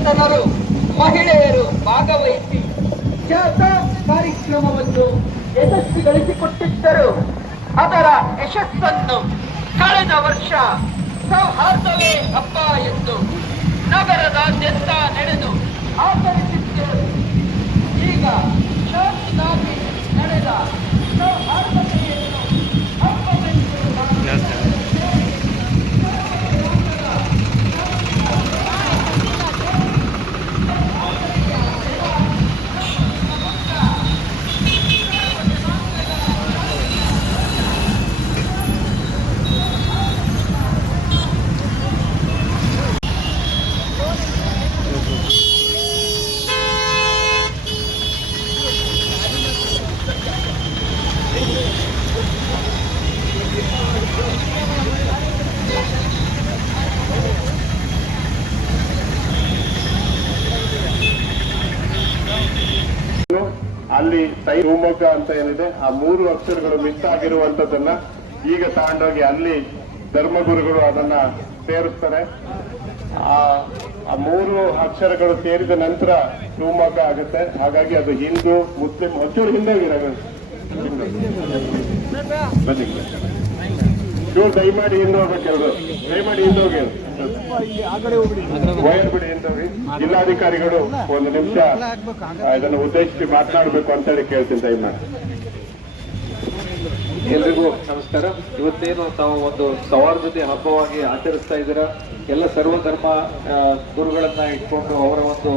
ಚೇತನರು ಮಹಿಳೆಯರು ಭಾಗವಹಿಸಿ ಖ್ಯಾತ ಕಾರ್ಯಕ್ರಮವನ್ನು ಯಶಸ್ವಿಗೊಳಿಸಿಕೊಟ್ಟಿದ್ದರು. ಅದರ ಯಶಸ್ಸನ್ನು ಕಳೆದ ವರ್ಷ ಸೌಹಾರ್ದವೇ ಹಬ್ಬ ಎಂದು ನಗರದಾದ್ಯಂತ ನಡೆದು ಆಚರಿಸಿದ್ದೇವೆ. ಈಗ ಶಾಂತಿಗಾಗಿ ನಡೆದ ಸೌಹಾರ್ದತೆಯನ್ನು ಹಬ್ಬವೆಂದು ಅಲ್ಲಿ ಶಿವಮೊಗ್ಗ ಅಂತ ಏನಿದೆ ಆ 3 ಅಕ್ಷರಗಳು ಮಿಸ್ ಆಗಿರುವಂತದನ್ನ ಈಗ ತಗೊಂಡೋಗಿ ಅಲ್ಲಿ ಧರ್ಮಗುರುಗಳು ಅದನ್ನ ಸೇರಿಸ್ತಾರೆ. ಆ 3 ಅಕ್ಷರಗಳು ಸೇರಿದ ನಂತರ ಶಿವಮೊಗ್ಗ ಆಗುತ್ತೆ. ಹಾಗಾಗಿ ಅದು ಹಿಂದೂ ಮುಸ್ಲಿಂ ಒಂಚೂರು ಹಿಂದೆ ಬನ್ನಿ ಇವ್ರು ದಯಮಾಡಿ ಹಿಂದೆ ಹೋಗ್ಬೇಕೆಲ್ರು, ದಯಮಾಡಿ ಹಿಂದೆ ಹೋಗಿ ವಯರ್ ಬಿಡಿ ಹಿಂದೋಗಿ. ಜಿಲ್ಲಾಧಿಕಾರಿಗಳು 1 ನಿಮಿಷ ಇದನ್ನು ಉದ್ದೇಶಿಸಿ ಮಾತನಾಡಬೇಕು ಅಂತ ಹೇಳಿ ಕೇಳ್ತೀನಿ ದಯಮಾಡಿ. ಎಲ್ರಿಗೂ ನಮಸ್ಕಾರ. ಇವತ್ತೇನು ತಾವು ಒಂದು ಸೌಹಾರ್ದತೆ ಹಬ್ಬವಾಗಿ ಆಚರಿಸ್ತಾ ಇದ್ದೀರಾ, ಎಲ್ಲ ಸರ್ವಧರ್ಮ ಗುರುಗಳನ್ನ ಇಟ್ಕೊಂಡು ಅವರ ಒಂದು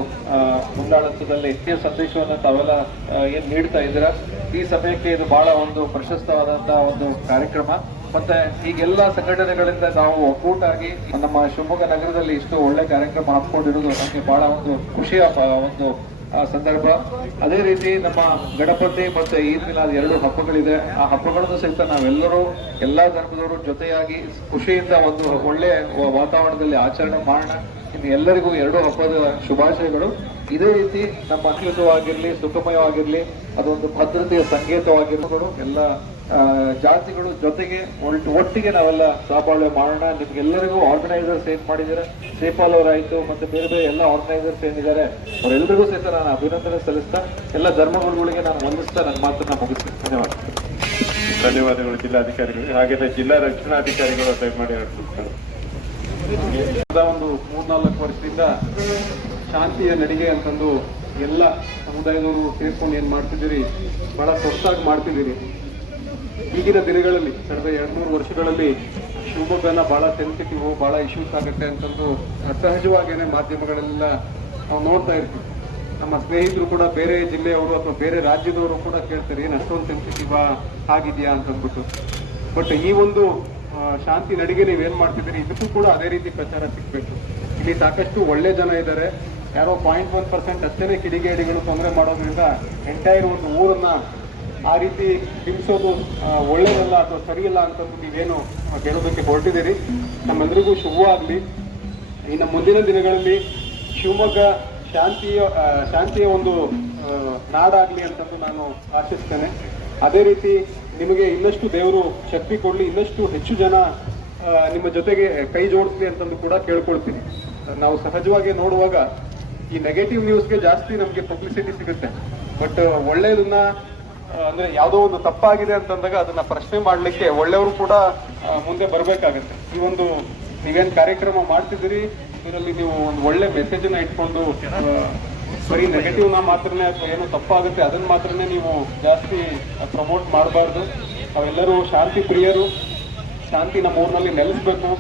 ಮುಂದಾಳತ್ವದಲ್ಲಿ ಹೆಚ್ಚಿನ ಸಂದೇಶವನ್ನು ತಾವೆಲ್ಲ ಏನ್ ನೀಡ್ತಾ ಇದ್ದೀರಾ. ಈ ಸಮಯಕ್ಕೆ ಇದು ಬಹಳ ಒಂದು ಪ್ರಶಸ್ತವಾದಂತಹ ಒಂದು ಕಾರ್ಯಕ್ರಮ. ಮತ್ತೆ ಈಗೆಲ್ಲ ಸಂಘಟನೆಗಳಿಂದ ನಾವು ಒಕ್ಕೂಟಾಗಿ ನಮ್ಮ ಶಿವಮೊಗ್ಗ ನಗರದಲ್ಲಿ ಇಷ್ಟು ಒಳ್ಳೆ ಕಾರ್ಯಕ್ರಮ ಹಾಕೊಂಡಿರೋದು ನಮಗೆ ಬಹಳ ಒಂದು ಖುಷಿಯ ಒಂದು ಸಂದರ್ಭ. ಅದೇ ರೀತಿ ನಮ್ಮ ಗಣಪತಿ ಮತ್ತೆ ಈದ್ ಮಿಲಾದ್ 2 ಹಬ್ಬಗಳಿದೆ. ಆ ಹಬ್ಬಗಳನ್ನು ಸಹಿತ ನಾವೆಲ್ಲರೂ ಎಲ್ಲಾ ಧರ್ಮದವರು ಜೊತೆಯಾಗಿ ಖುಷಿಯಿಂದ ಒಂದು ಒಳ್ಳೆ ವಾತಾವರಣದಲ್ಲಿ ಆಚರಣೆ ಮಾಡೋಣ. ಇನ್ನು ಎಲ್ಲರಿಗೂ 2 ಹಬ್ಬದ ಶುಭಾಶಯಗಳು. ಇದೇ ರೀತಿ ನಮ್ಮ ಅತ್ಯುತ್ತಮವಾಗಿರ್ಲಿ, ಸುಖಮಯವಾಗಿರ್ಲಿ, ಅದೊಂದು ಭದ್ರತೆಯ ಸಂಕೇತವಾಗಿರ್ಬೋದು. ಎಲ್ಲ ಜಾತಿಗಳು ಜೊತೆಗೆ ಒಟ್ಟಿಗೆ ನಾವೆಲ್ಲ ಸಹಬಾಳ್ವೆ ಮಾಡೋಣ. ನಿಮ್ಗೆಲ್ಲರಿಗೂ ಆರ್ಗನೈಸರ್ಸ್ ಏನ್ ಮಾಡಿದ್ದಾರೆ, ಸೇಪಾಲ್ ಅವರಾಯ್ತು ಮತ್ತೆ ಬೇರೆ ಬೇರೆ ಎಲ್ಲ ಆರ್ಗನೈಸರ್ಸ್ ಏನಿದ್ದಾರೆ ಅವರೆಲ್ಲರಿಗೂ ಸಹಿತ ನಾನು ಅಭಿನಂದನೆ ಸಲ್ಲಿಸ್ತಾ ಎಲ್ಲ ಧರ್ಮಗುರುಗಳಿಗೆ ನಾನು ವಂದಿಸ್ತಾ ನನ್ನ ಮಾತನ್ನ ಮುಗಿಸ್ತೀನಿ. ಧನ್ಯವಾದಗಳು ಜಿಲ್ಲಾಧಿಕಾರಿಗಳಿಗೆ. ಹಾಗೆಯೇ ಜಿಲ್ಲಾ ರಕ್ಷಣಾಧಿಕಾರಿಗಳು ದಯಮಾಡಿ ಒಂದು 3-4 ವರ್ಷದಿಂದ ಶಾಂತಿಯ ನಡಿಗೆ ಅಂತಂದು ಎಲ್ಲ ಸಮುದಾಯದವರು ಸೇರ್ಕೊಂಡು ಏನ್ ಮಾಡ್ತಿದ್ದೀರಿ, ಬಹಳ ಸೊಗಸಾಗಿ ಮಾಡ್ತಿದ್ದೀರಿ. ಈಗಿನ ದಿನಗಳಲ್ಲಿ ಕಳೆದ 2-3 ವರ್ಷಗಳಲ್ಲಿ ಶಿವಮೊಗ್ಗನ ಬಹಳ ಸೆನ್ಸಿಟಿವ್, ಬಹಳ ಇಶ್ಯೂಸ್ ಆಗುತ್ತೆ ಅಂತಂದು ಸಹಜವಾಗೇನೆ ಮಾಧ್ಯಮಗಳೆಲ್ಲ ನಾವು ನೋಡ್ತಾ ಇರ್ತೀವಿ. ನಮ್ಮ ಸ್ನೇಹಿತರು ಕೂಡ ಬೇರೆ ಜಿಲ್ಲೆಯವರು ಅಥವಾ ಬೇರೆ ರಾಜ್ಯದವರು ಕೂಡ ಕೇಳ್ತಾರೆ, ಏನು ಅಷ್ಟೊಂದು ಸೆನ್ಸಿಟಿವ್ ಆಗಿದೆಯಾ ಅಂತಂದ್ಬಿಟ್ಟು. ಬಟ್ ಈ ಒಂದು ಶಾಂತಿ ನಡಿಗೆ ನೀವೇನ್ ಮಾಡ್ತಿದ್ದೀರಿ, ಇದಕ್ಕೂ ಕೂಡ ಅದೇ ರೀತಿ ಪ್ರಚಾರ ಸಿಗ್ಬೇಕು. ಇಲ್ಲಿ ಸಾಕಷ್ಟು ಒಳ್ಳೆ ಜನ ಇದ್ದಾರೆ. ಯಾರೋ 0.1% ಅಷ್ಟೇನೆ ಕಿಡಿಗೇಡಿಗಳು ತೊಂದರೆ ಮಾಡೋದ್ರಿಂದ ಎಂಟೈರ್ ಒಂದು ಊರನ್ನ ಆ ರೀತಿ ಹಿಂಸೋದು ಒಳ್ಳೇದಲ್ಲ ಅಥವಾ ಸರಿಯಿಲ್ಲ ಅಂತಂದು ನೀವೇನು ಹೇಳೋದಕ್ಕೆ ಹೊರಟಿದ್ದೀರಿ. ನಮ್ಮೆಲ್ಲರಿಗೂ ಶುಭವಾಗಲಿ. ಇನ್ನು ಮುಂದಿನ ದಿನಗಳಲ್ಲಿ ಶಿವಮೊಗ್ಗ ಶಾಂತಿಯ ಒಂದು ನಾಡಾಗ್ಲಿ ಅಂತಂದು ನಾನು ಆಶಿಸ್ತೇನೆ. ಅದೇ ರೀತಿ ನಿಮಗೆ ಇನ್ನಷ್ಟು ದೇವರು ಶಕ್ತಿ ಕೊಡಲಿ, ಇನ್ನಷ್ಟು ಹೆಚ್ಚು ಜನ ನಿಮ್ಮ ಜೊತೆಗೆ ಕೈ ಜೋಡಿಸ್ಲಿ ಅಂತಂದು ಕೂಡ ಕೇಳ್ಕೊಳ್ತೀನಿ. ನಾವು ಸಹಜವಾಗಿ ನೋಡುವಾಗ ಈ ನೆಗೆಟಿವ್ ನ್ಯೂಸ್ಗೆ ಜಾಸ್ತಿ ನಮಗೆ ಪಬ್ಲಿಸಿಟಿ ಸಿಗುತ್ತೆ. ಬಟ್ ಒಳ್ಳೆಯದನ್ನ ಅಂದ್ರೆ ಯಾವುದೋ ಒಂದು ತಪ್ಪಾಗಿದೆ ಅಂತಂದಾಗ ಅದನ್ನ ಪ್ರಶ್ನೆ ಮಾಡಲಿಕ್ಕೆ ಒಳ್ಳೆಯವರು ಕೂಡ ಮುಂದೆ ಬರಬೇಕಾಗತ್ತೆ. ಈ ಒಂದು ನೀವೇನ್ ಕಾರ್ಯಕ್ರಮ ಮಾಡ್ತಿದ್ದೀರಿ ಇದರಲ್ಲಿ ನೀವು ಒಂದು ಒಳ್ಳೆ ಮೆಸೇಜನ್ನ ಇಟ್ಕೊಂಡು ಬರೀ ನೆಗೆಟಿವ್ನ ಮಾತ್ರನೇ ಅಥವಾ ಏನೋ ತಪ್ಪಾಗುತ್ತೆ ಅದನ್ನ ಮಾತ್ರನೇ ನೀವು ಜಾಸ್ತಿ ಪ್ರಮೋಟ್ ಮಾಡಬಾರ್ದು. ಅವೆಲ್ಲರೂ ಶಾಂತಿ ಪ್ರಿಯರು, ಶಾಂತಿ ನಮ್ಮ ಊರಿನಲ್ಲಿ ನೆಲೆಸಬೇಕು.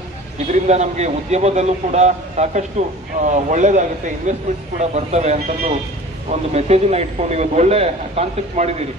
ಇದರಿಂದ ನಮಗೆ ಉದ್ಯಮದಲ್ಲೂ ಕೂಡ ಸಾಕಷ್ಟು ಒಳ್ಳೇದಾಗುತ್ತೆ, ಇನ್ವೆಸ್ಟ್ಮೆಂಟ್ಸ್ ಕೂಡ ಬರ್ತವೆ ಅಂತಂದು ಒಂದು ಮೆಸೇಜನ್ನ ಇಟ್ಕೊಂಡು ಇವತ್ತು ಒಳ್ಳೆ ಕಾನ್ಸೆಪ್ಟ್ ಮಾಡಿದ್ದೀರಿ.